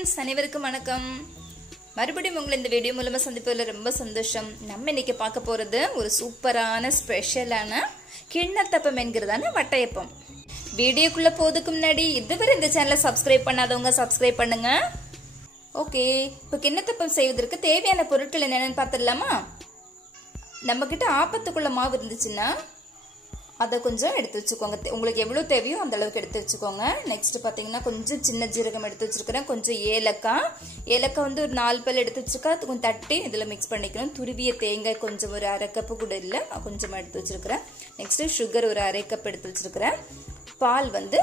friends அனைவருக்கும் வணக்கம் மறுபடியும் உங்களை இந்த வீடியோ மூலமா சந்திப்பதில் ரொம்ப சந்தோஷம் நம்ம இன்னைக்கு பார்க்க போறது ஒரு சூப்பரான ஸ்பெஷலான கிண்ணத்தப்பம் என்கிறதான வட்டயப்பம் வீடியோக்குள்ள போறதுக்கு முன்னாடி இதுவரை இந்த சேனலை சப்ஸ்கிரைப் பண்ணாதவங்க சப்ஸ்கிரைப் பண்ணுங்க ஓகே இப்போ கிண்ணத்தப்பம் செய்வதற்கு தேவையான பொருட்கள் என்னென்னு பார்த்துடலாமா நம்ம கிட்ட ஆப்பத்துக்குள்ள மாவு இருந்துச்சுன்னா அதை கொஞ்சம் எடுத்து வச்சுக்கோங்க உங்களுக்கு எவ்வளவு தேவையோ அந்த அளவுக்கு எடுத்து வச்சுக்கோங்க நெக்ஸ்ட் பாத்தீங்கன்னா கொஞ்சம் சின்ன ஜீரகம் எடுத்து வச்சிருக்கேன் கொஞ்சம் ஏலக்காய் வந்து ஒரு 4 பல் எடுத்து வச்சிருக்கா கொஞ்சம் தட்டி இதுல மிக்ஸ் பண்ணிக்கணும் துருவிய தேங்காய் கொஞ்சம் ஒரு 1/2 கப் கூட இல்ல கொஞ்சமா எடுத்து வச்சிருக்கேன் நெக்ஸ்ட் சுகர் ஒரு 1/2 கப் எடுத்து வச்சிருக்கேன் பால் வந்து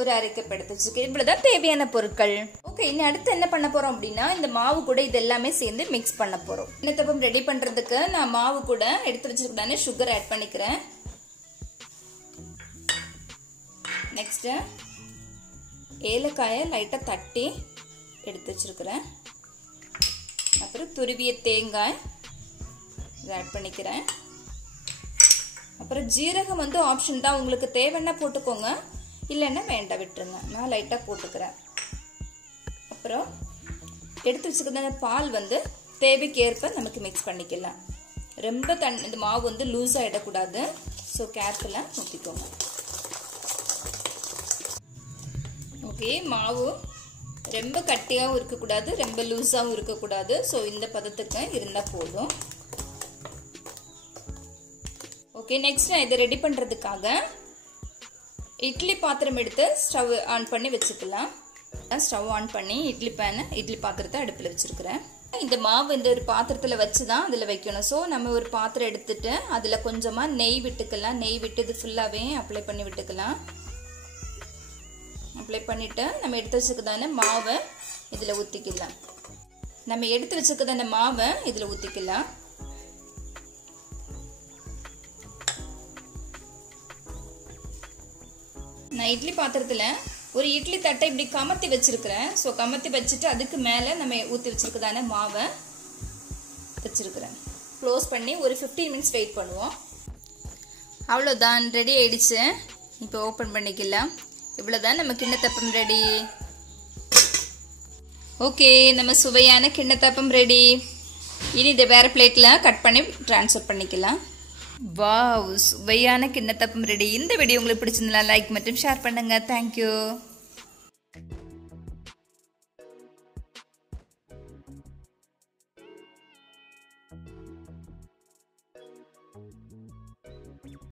ஒரு 1/2 கப் எடுத்து வச்சிருக்கேன் இவ்வளவுதான் தேவையான பொருட்கள் ஓகே இனி அடுத்து என்ன பண்ண போறோம் அப்படின்னா இந்த மாவு கூட இது எல்லாமே சேர்ந்து மிக்ஸ் பண்ண போறோம் கிண்ணத்தப்பம் ரெடி பண்றதுக்கு நான் மாவு கூட எடுத்து வச்சிருக்கேன் சுகர் ஆட் பண்ணிக்கிறேன் நெக்ஸ்ட் ஏலக்காயை லைட்டா தட்டி எடுத்து வச்சிருக்கிறேன் அப்புறம் துருவிய தேங்காய் ஆட் பண்ணிக்கிறேன் அப்புறம் ஜீரகம் வந்து ஆப்ஷன் தான் உங்களுக்கு தேவைன்னா போட்டுக்கோங்க இல்லைன்னா வேண்டாம் விட்டுருங்க நான் லைட்டா போட்டுக்கிறேன் அப்புறம் எடுத்து வச்சிருக்கிற பால் வந்து தேவைக்கு ஏற்ப நமக்கு மிக்ஸ் பண்ணிக்கலாம் ரொம்ப இந்த மாவு வந்து லூஸ் ஆயிடக்கூடாது ஸோ கேர்ஃபுல்லா ஊற்றிக்கோங்க ஓகே மாவு ரொம்ப கட்டியாவும் இருக்கக்கூடாது ரொம்ப லூஸாவும் இருக்கக்கூடாது ஸோ இந்த பதத்துக்கு இருந்தால் போதும் ஓகே நெக்ஸ்ட் நான் இதை ரெடி பண்ணுறதுக்காக இட்லி பாத்திரம் எடுத்து ஸ்டவ் ஆன் பண்ணி வச்சுக்கலாம் ஸ்டவ் ஆன் பண்ணி இட்லி பாத்திரத்தை அடுப்பில் வச்சிருக்கிறேன் இந்த மாவு இந்த ஒரு பாத்திரத்தில் வச்சு தான் அதில் வைக்கணும் ஸோ நம்ம ஒரு பாத்திரம் எடுத்துட்டு அதில் கொஞ்சமாக நெய் விட்டுக்கலாம் நெய் விட்டு இது ஃபுல்லாகவே அப்ளை பண்ணி விட்டுக்கலாம் அப்ளை பண்ணிட்டு நம்ம எடுத்து வச்சுக்கதான மாவை இதில் ஊற்றிக்கலாம் நம்ம எடுத்து வச்சுக்கதான மாவை இதில் ஊற்றிக்கலாம் நான் இட்லி பாத்திரத்தில் ஒரு இட்லி தட்டை இப்படி கமத்தி வச்சிருக்கிறேன் ஸோ கமத்தி வச்சுட்டு அதுக்கு மேலே நம்ம ஊற்றி வச்சிருக்கதான மாவை வச்சிருக்கிறேன் க்ளோஸ் பண்ணி ஒரு 15 மினிட்ஸ் வெயிட் பண்ணுவோம் அவ்வளோதான் ரெடி ஆயிடுச்சு இப்போ ஓப்பன் பண்ணிக்கலாம் இவ்வளவுதான் நம்ம கிண்ணத்தப்பம் ரெடி ஓகே நம்ம சுவையான கிண்ணத்தப்பம் ரெடி இனி இதை வேற பிளேட்ல கட் பண்ணி ட்ரான்ஸ்ஃபர் பண்ணிக்கலாம் வாவ் சுவையான கிண்ணத்தப்பம் ரெடி இந்த வீடியோ உங்களுக்கு பிடிச்சிருந்தா லைக் மற்றும் ஷேர் பண்ணுங்க தேங்க்யூ